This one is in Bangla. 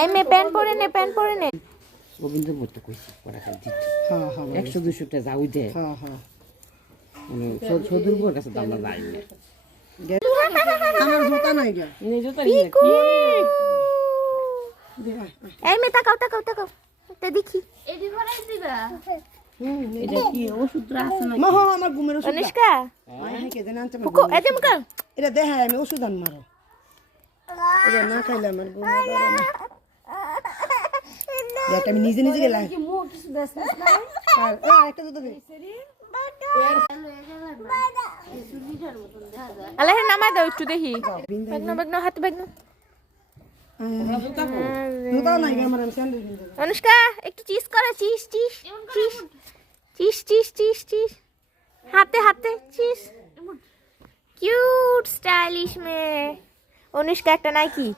এই মে প্যান্ট পরে নে গোবিন্দ মতো কইছি পড়া খাই দিত 100-200 টা যাও দে সদুর বড় কাছে দাম না যাই আমার জুতা নাই গা এই জুতা নিয়ে কি এই মে তাকাও তে দেখি এডি ভরাই দিবা এটা কি ওষুধ আছে না মা আমার ঘুমের ওষুধ অনুষ্কা হ্যাঁ কে জানেন আনতে ফুকো এদিম কর এটা দেখায় আমি ওষুধ আন মারো এটা না খাইলে আমার ঘুম ধরে না দেখ আমি নিজে গেলাম কি মুখ কিছু দেসনাস না আর একটা জুতা দে আল্লাহ নামা দাও একটু দেখি বেগনো হাত বেগনো জুতা নাই গা আমার আমি স্যান্ডেল কিনতে অনুষ্কা একটু চিজ করে চিজ হাতে চিজ কিউট স্টাইলিশ মেয়ে অনুষ্কা একটা নাইকি